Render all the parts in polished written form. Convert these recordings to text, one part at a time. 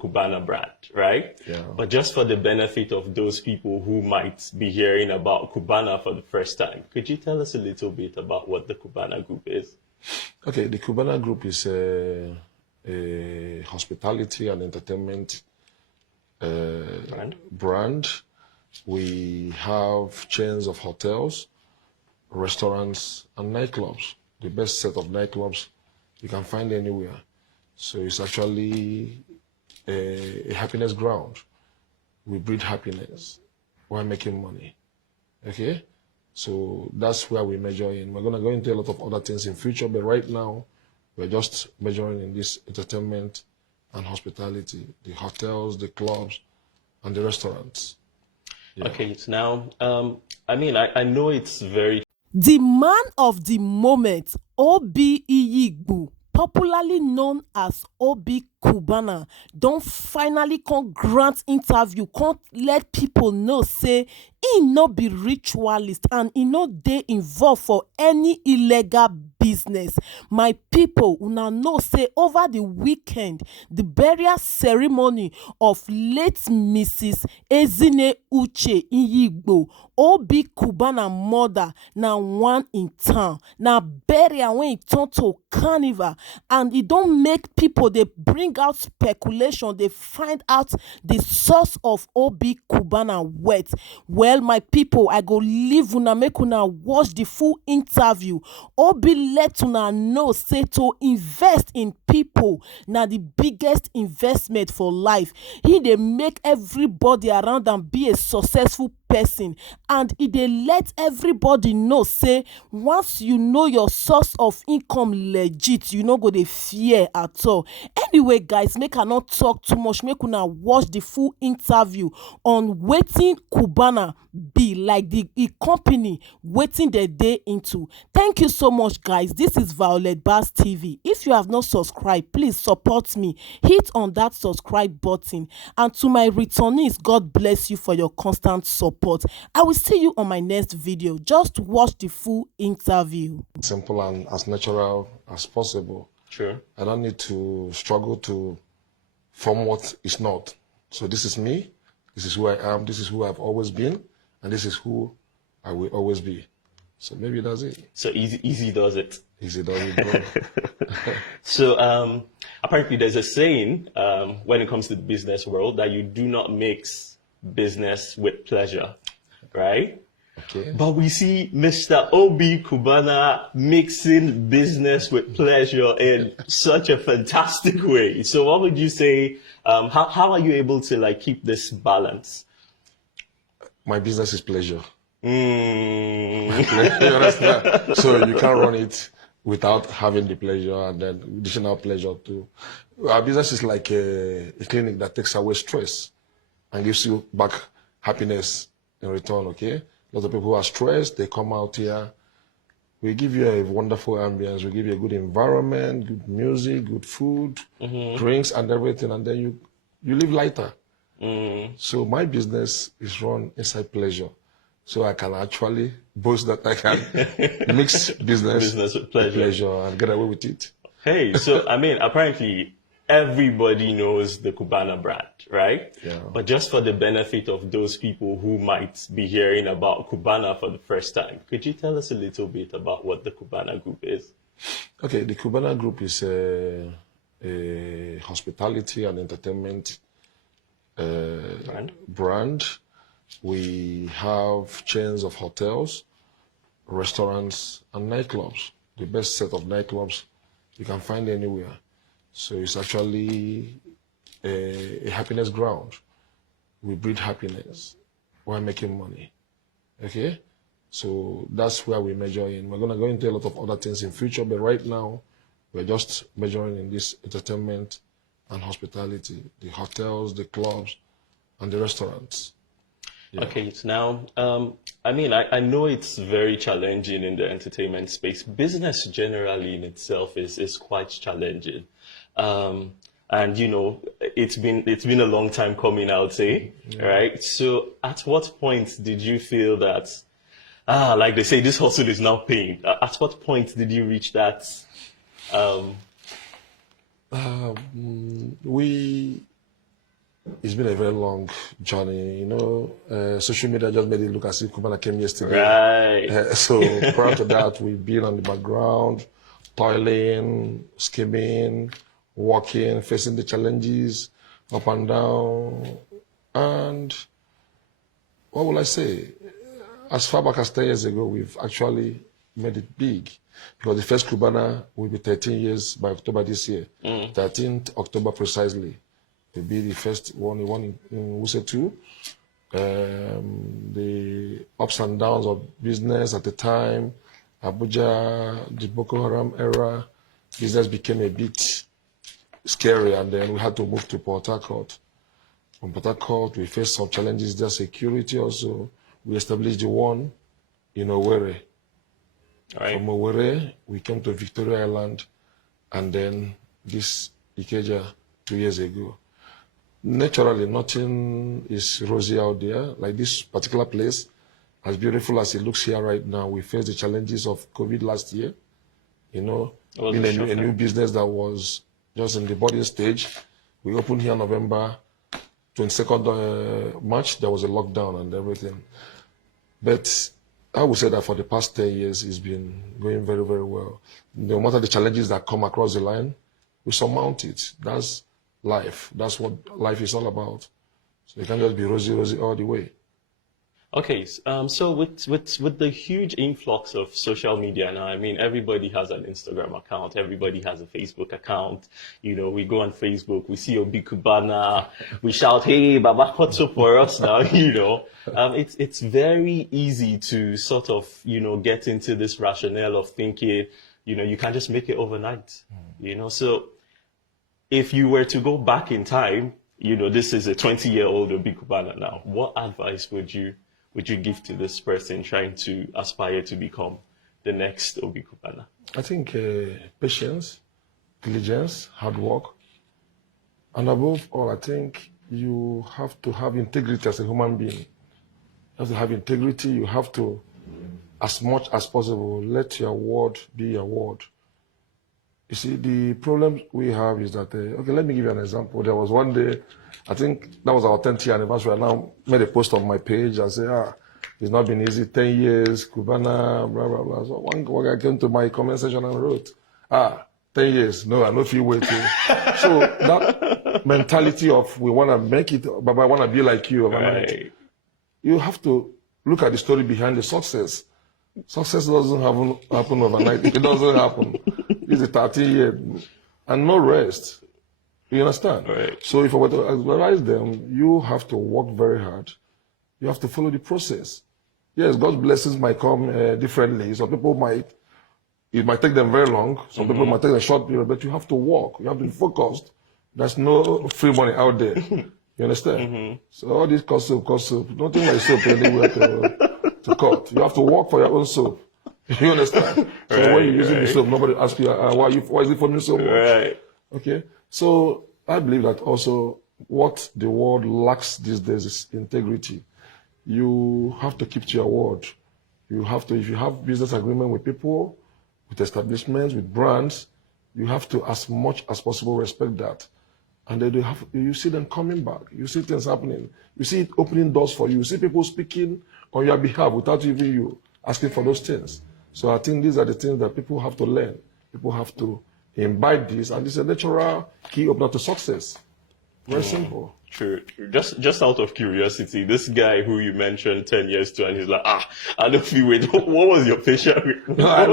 Cubana brand, right? Yeah. But just for the benefit of those people who might be hearing about Cubana for the first time, could you tell us a little bit about what the Cubana Group is? Okay, the Cubana Group is a hospitality and entertainment brand. We have chains of hotels, restaurants, and nightclubs. The best set of nightclubs you can find anywhere. So it's actually a happiness ground. We breed happiness while making money. Okay? So that's where we measure in. We're going to go into a lot of other things in future, but right now we're just measuring in this entertainment and hospitality, the hotels, the clubs, and the restaurants. Yeah. Okay, so now, I know it's very... The man of the moment, Obi popularly known as Obi Cubana, don finally come grant interview, come let people know say he no be ritualist and he no dey involved for any illegal business. My people, una know say over the weekend, the burial ceremony of late Mrs. Ezine Uche Iyigbo, Obi Cubana mother, na one in town. Na burial wey e turn to carnival, and e don make people dey bring out speculation, dey find out the source of Obi Cubana wealth. Well, my people, I go leave una make una watch the full interview. Obi let una know say to invest in people na the biggest investment for life. He dey make everybody around am be a successful person, and e dey let everybody know say once you know your source of income legit, you no go dey fear at all. Anyway guys, make I not talk too much, make una watch the full interview on wetin Cubana be, like the company, wetin they dey into. Thank you so much guys. This is Violet Bass TV. If you have not subscribed, please support me, hit on that subscribe button, and to my returnees, God bless you for your constant support. I will see you on my next video. Just watch the full interview. Simple and as natural as possible. Sure. I don't need to struggle to form what is not. So this is me, this is who I am, this is who I've always been, and this is who I will always be. So maybe that's it. So easy does it. Easy does it, bro. So apparently there's a saying when it comes to the business world that you do not mix business with pleasure, right? Okay. But we see Mr. Obi Cubana mixing business with pleasure in such a fantastic way. So what would you say, how are you able to like keep this balance? My business is pleasure. Mm. You understand? So you can't run it without having the pleasure and then additional pleasure too. Our business is like a clinic that takes away stress and gives you back happiness in return, okay? A lot of people who are stressed, they come out here. We give you a wonderful ambience. We give you a good environment, good music, good food, drinks and everything, and then you live lighter. So my business is run inside pleasure. So I can actually boast that I can mix business with pleasure and get away with it. Hey, so apparently everybody knows the Cubana brand, right? Yeah. But just for the benefit of those people who might be hearing about Cubana for the first time, could you tell us a little bit about what the Cubana Group is? Okay, the Cubana Group is a hospitality and entertainment brand. We have chains of hotels, restaurants, and nightclubs. The best set of nightclubs you can find anywhere. So it's actually a happiness ground. We breed happiness while making money. Okay? So that's where we measure in. We're going to go into a lot of other things in future, but right now we're just measuring in this entertainment and hospitality, the hotels, the clubs, and the restaurants. Yeah. Okay, so now, I know it's very challenging in the entertainment space. Business generally in itself is quite challenging. And you know, it's been a long time coming, I would say, right? So at what point did you feel that, like they say, this hustle is now paying? At what point did you reach that? it's been a very long journey. Social media just made it look as if Cubana came yesterday. Right. So prior to that, we've been on the background, toiling, scheming, working, facing the challenges up and down. And what will I say? As far back as 10 years ago, we've actually made it big. Because the first Cubana will be 13 years by October this year. 13th October precisely. Will be the first one in Wuse 2. The ups and downs of business at the time, Abuja, the Boko Haram era, business became a bit scary, and then we had to move to Port Harcourt. From Port Harcourt, we faced some challenges there, security also. We established the one in Owerri. Right. From Owerri, we came to Victoria Island, and then this Ikeja 2 years ago. Naturally, nothing is rosy out there. Like this particular place, as beautiful as it looks here right now, we faced the challenges of COVID last year. Being a new business that was just in the budding stage. We opened here November 22nd March. There was a lockdown and everything. But I would say that for the past 10 years, it's been going very, very well. No matter the challenges that come across the line, we surmount it. That's life. That's what life is all about. So it can't just be rosy, rosy all the way. Okay, so with the huge influx of social media now, I mean, everybody has an Instagram account, everybody has a Facebook account. We go on Facebook, we see Obi Cubana, we shout, "Hey, Baba, what's up for us now?" It's very easy to sort of get into this rationale of thinking, you can't just make it overnight. So if you were to go back in time, this is a 20-year-old Obi Cubana now. What advice would you give to this person trying to aspire to become the next Obi Cubana? I think patience, diligence, hard work, and above all, I think you have to have integrity as a human being. You have to have integrity. You have to, as much as possible, let your word be your word. You see, the problem we have is that, okay, let me give you an example. There was one day, I think that was our 10th year anniversary. I now made a post on my page and say, it's not been easy, 10 years, Cubana, blah, blah, blah. So one guy came to my comment section and wrote, 10 years, no, I don't feel waiting. So that mentality of we want to make it, but I want to be like you overnight. Right. You have to look at the story behind the success. Success doesn't happen overnight. It doesn't happen. It's a 30-year and no rest. You understand? Right. So if I were to advise them, you have to work very hard. You have to follow the process. Yes, God's blessings might come differently. Some people it might take them very long. Some people might take a short period, but you have to work. You have to be focused. There's no free money out there. You understand? So all this cost soap. Nothing like soap anywhere to cut. You have to work for your own soap. You understand? So when you're using the soap, nobody asks you, why is it for me so much? Right. Okay? So I believe that also what the world lacks these days is integrity. You have to keep to your word. You have to, if you have business agreement with people, with establishments, with brands, you have to, as much as possible, respect that. And then you see them coming back. You see things happening. You see it opening doors for you. You see people speaking on your behalf without even you asking for those things. So I think these are the things that people have to learn. People have to imbibe this, and it's a natural key opener to success. Very simple. True. Just out of curiosity, this guy who you mentioned 10 years to, and he's like, I don't feel wait. What was your facial? I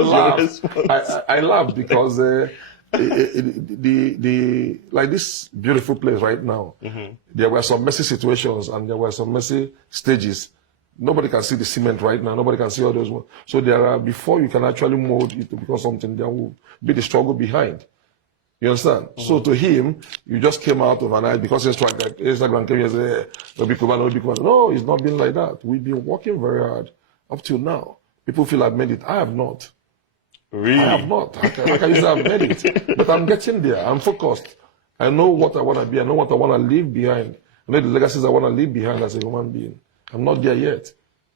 laughed because like this beautiful place right now, there were some messy situations and there were some messy stages. Nobody can see the cement right now. Nobody can see all those ones. So before you can actually mold it to become something, there will be the struggle behind. You understand? So to him, you just came out of an eye because Instagram came and said, Obi Cubana, Obi Cubana. No, it's not been like that. We've been working very hard up till now. People feel I've made it. I have not. Really? I have not. How can you say I've made it? But I'm getting there. I'm focused. I know what I want to be. I know what I want to leave behind. I know the legacies I want to leave behind as a human being. I'm not there yet,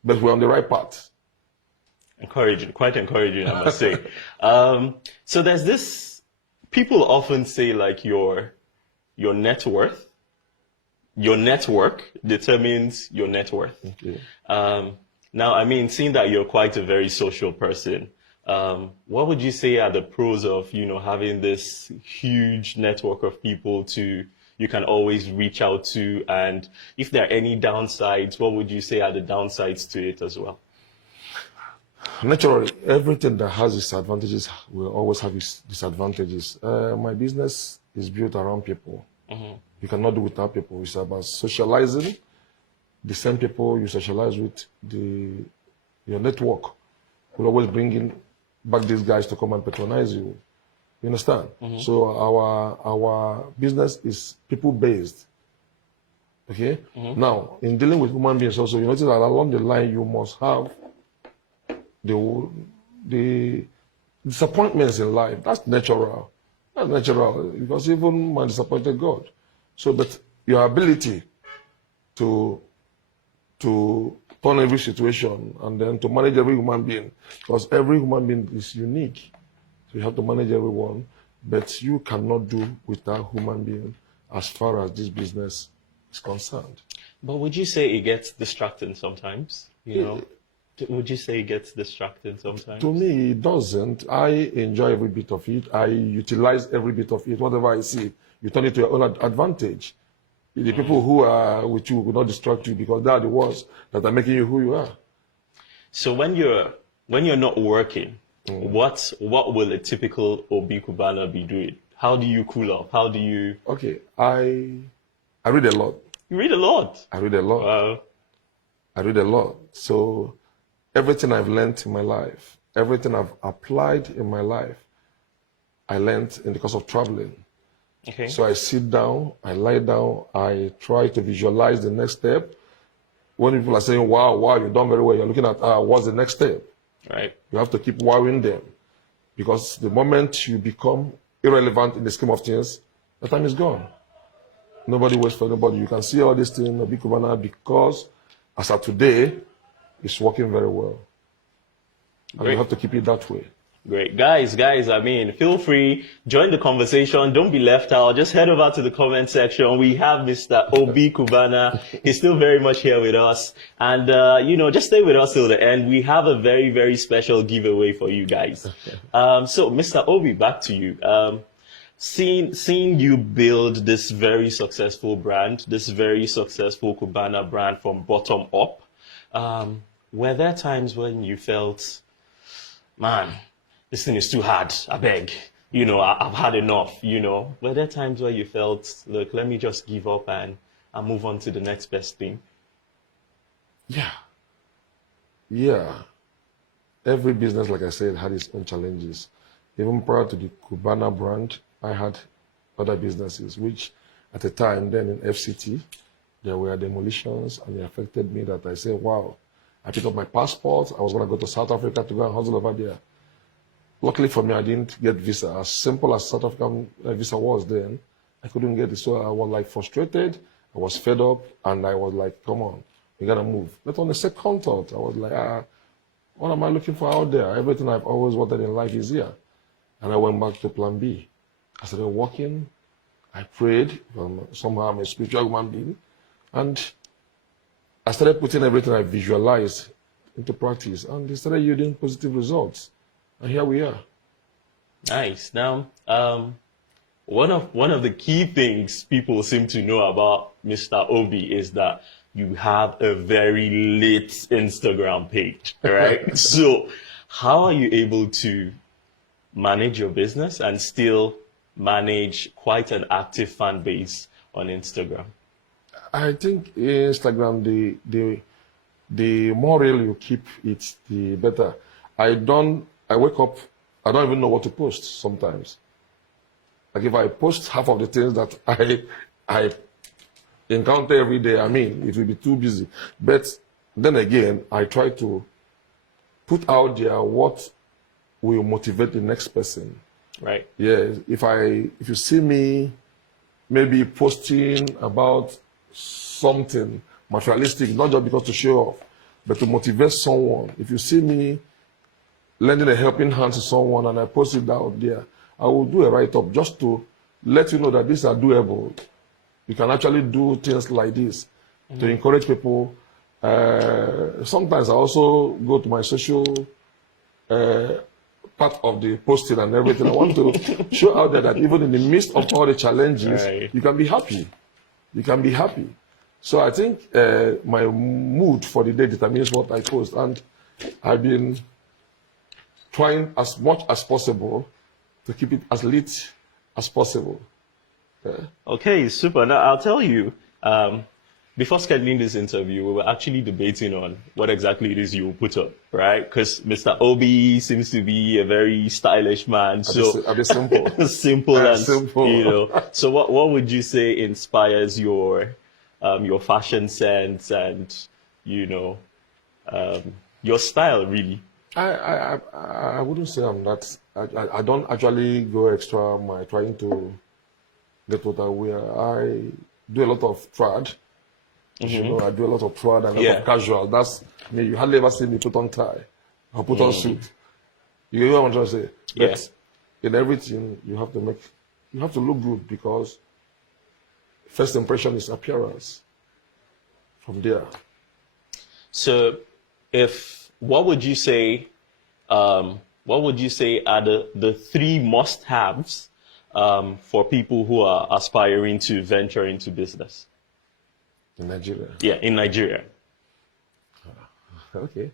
but we're on the right path. Encouraging, quite encouraging, I must say. So there's this, people often say like your net worth, your network determines your net worth. Okay. Now, I mean, seeing that you're quite a very social person, what would you say are the pros of, having this huge network of people you can always reach out to? And if there are any downsides, what would you say are the downsides to it as well? Naturally, everything that has its advantages will always have its disadvantages. My business is built around people. You cannot do without people. It's about socializing. The same people you socialize with, your network will always bring in back these guys to come and patronize you. You understand? So our business is people based. Okay. Now, in dealing with human beings, also you notice that along the line you must have the disappointments in life. That's natural. That's natural because even man disappointed God. So that your ability to turn every situation and then to manage every human being, because every human being is unique. So you have to manage everyone, but you cannot do without human being as far as this business is concerned. But would you say it gets distracting sometimes? Would you say it gets distracting sometimes? To me, it doesn't. I enjoy every bit of it. I utilize every bit of it. Whatever I see, you turn it to your own advantage. The people who are with you will not distract you because they are the ones that are making you who you are. So when you're not working, what will a typical Obi Cubana be doing? How do you cool off? How do you? Okay, I read a lot. You read a lot. I read a lot. Wow. I read a lot. So everything I've learned in my life, everything I've applied in my life, I learned in the course of traveling. Okay. So I sit down, I lie down, I try to visualize the next step. When people are saying, wow, you've done very well, you're looking at, what's the next step? Right. You have to keep wowing them. Because the moment you become irrelevant in the scheme of things, the time is gone. Nobody waits for nobody. You can see all these things, Obi Cubana, because as of today, it's working very well. And you have to keep it that way. Great. Guys, I mean, feel free, join the conversation. Don't be left out. Just head over to the comment section. We have Mr. Obi Cubana. He's still very much here with us. And, just stay with us till the end. We have a very, very special giveaway for you guys. So, Mr. Obi, back to you. Seeing you build this very successful brand, this very successful Cubana brand from bottom up, were there times when you felt, man, this thing is too hard, I beg, I've had enough, Were there times where you felt, look, let me just give up and move on to the next best thing? Yeah. Every business, like I said, had its own challenges. Even prior to the Cubana brand, I had other businesses, which at the time then in FCT, there were demolitions and it affected me that I said, wow, I picked up my passport. I was going to go to South Africa to go and hustle over there. Luckily for me, I didn't get visa. As simple as South African visa was then, I couldn't get it. So I was like frustrated. I was fed up and I was like, come on, we got to move. But on the second thought, I was like, what am I looking for out there? Everything I've always wanted in life is here. And I went back to plan B. I started walking. I prayed. Somehow I'm a spiritual human being. And I started putting everything I visualized into practice. And it started yielding positive results. And here we are. Nice. Now, one of the key things people seem to know about Mr. Obi is that you have a very lit Instagram page, right? So how are you able to manage your business and still manage quite an active fan base on Instagram? I think Instagram, the more real you keep it, the better. I wake up, I don't even know what to post sometimes. Like if I post half of the things that I encounter every day, it will be too busy. But then again, I try to put out there what will motivate the next person. Right. Yeah. If you see me maybe posting about something materialistic, not just because to show off, but to motivate someone. If you see me lending a helping hand to someone and I post it out there, I will do a write-up just to let you know that these are doable. You can actually do things like this to encourage people. Sometimes I also go to my social part of the posting and everything. I want to show out there that even in the midst of all the challenges, Right. you can be happy. You can be happy. So I think my mood for the day determines what I post. And I've been trying as much as possible to keep it as lit as possible. Okay, super. Now, I'll tell you, before scheduling this interview, we were actually debating on what exactly it is you put up, right? Because Mr. Obi seems to be a very stylish man. So I'll be simple. simple and simple. you know. So what would you say inspires your fashion sense and your style really? I wouldn't say I'm that. I don't actually go extra mile trying to get what I wear. I do a lot of trad. You know, I do a lot of trad and a lot of casual. That's me. You hardly ever see me put on tie or put on suit. You know what I'm trying to say? Yes. In everything, you have to look good, because first impression is appearance. From there. So, what would you say are the three must-haves for people who are aspiring to venture into business? In Nigeria. Yeah, in Nigeria. Okay.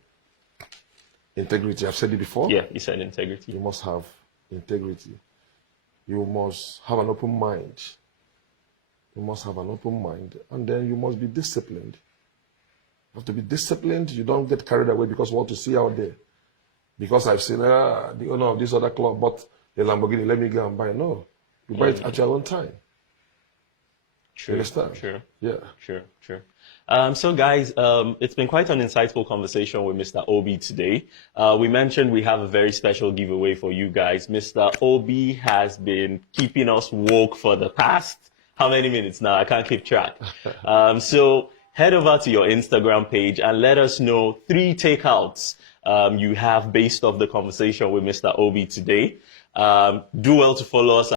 Integrity. I've said it before. Yeah, you said integrity. You must have integrity. You must have an open mind. You must have an open mind. And then you must be disciplined. You have to be disciplined. You don't get carried away because what you see out there. Because I've seen the owner of this other club bought a Lamborghini, let me go and buy. No. You buy it at your own time. True. You understand? Sure. Yeah. Sure. So guys, it's been quite an insightful conversation with Mr. Obi today. We mentioned we have a very special giveaway for you guys. Mr. Obi has been keeping us woke for the past, how many minutes now? I can't keep track. So head over to your Instagram page and let us know 3 takeouts you have based off the conversation with Mr. Obi today. Do well to follow us